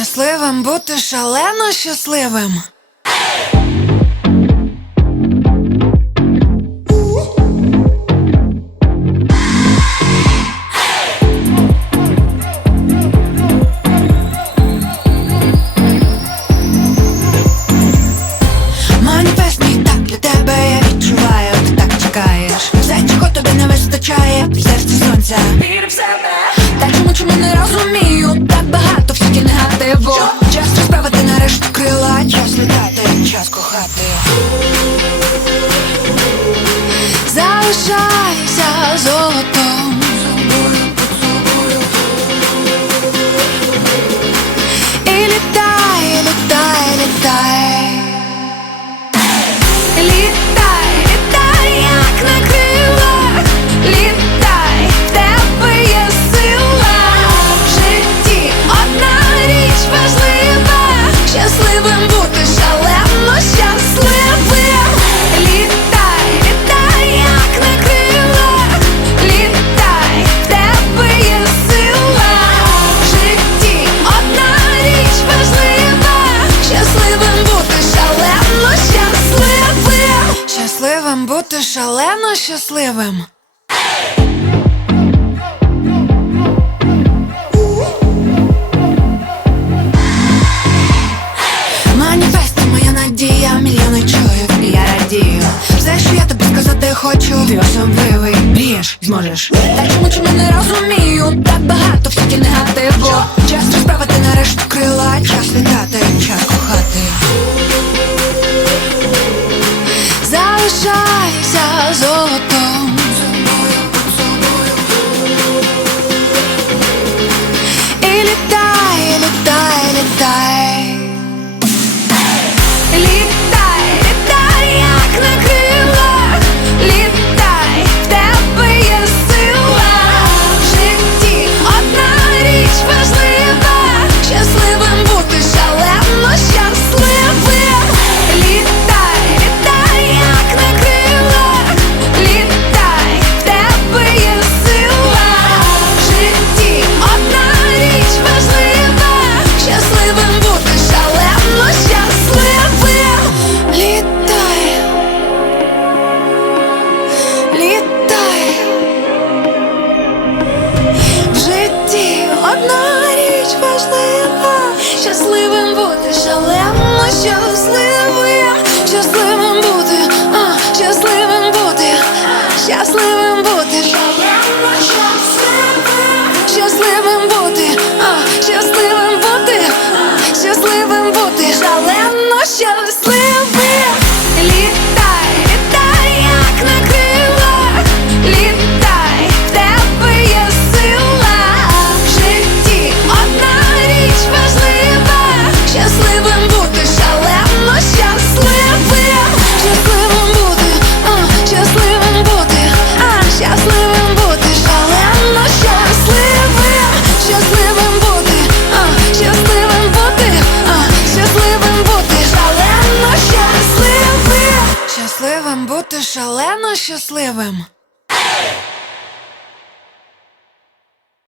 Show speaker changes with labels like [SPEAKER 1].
[SPEAKER 1] Щасливим бути шалено щасливим. Все, чого тобі не вистачає, в серці сонця.
[SPEAKER 2] Вір в себе,
[SPEAKER 1] Та чому чому не розумію? Час кохати. Залишайся золотом. Бути шалено щасливим. Маніфест моя надія, мільйони чують, і я радію. Все, що я тобі сказати хочу, ти особливий, мрієш, зможеш. Та чому чому не розумію? Так багато в світі негативу. Час розправити нарешті крила, час літати, час кохати. Одна річ важлива, щасливим бути шалено щасливим, щасливим бути, а, щасливим бути, щасливим бути, шалено щасливим, бути, а, щасливим бути, щасливим бути, шалено щасливим. Щасливим, бути шалено щасливим.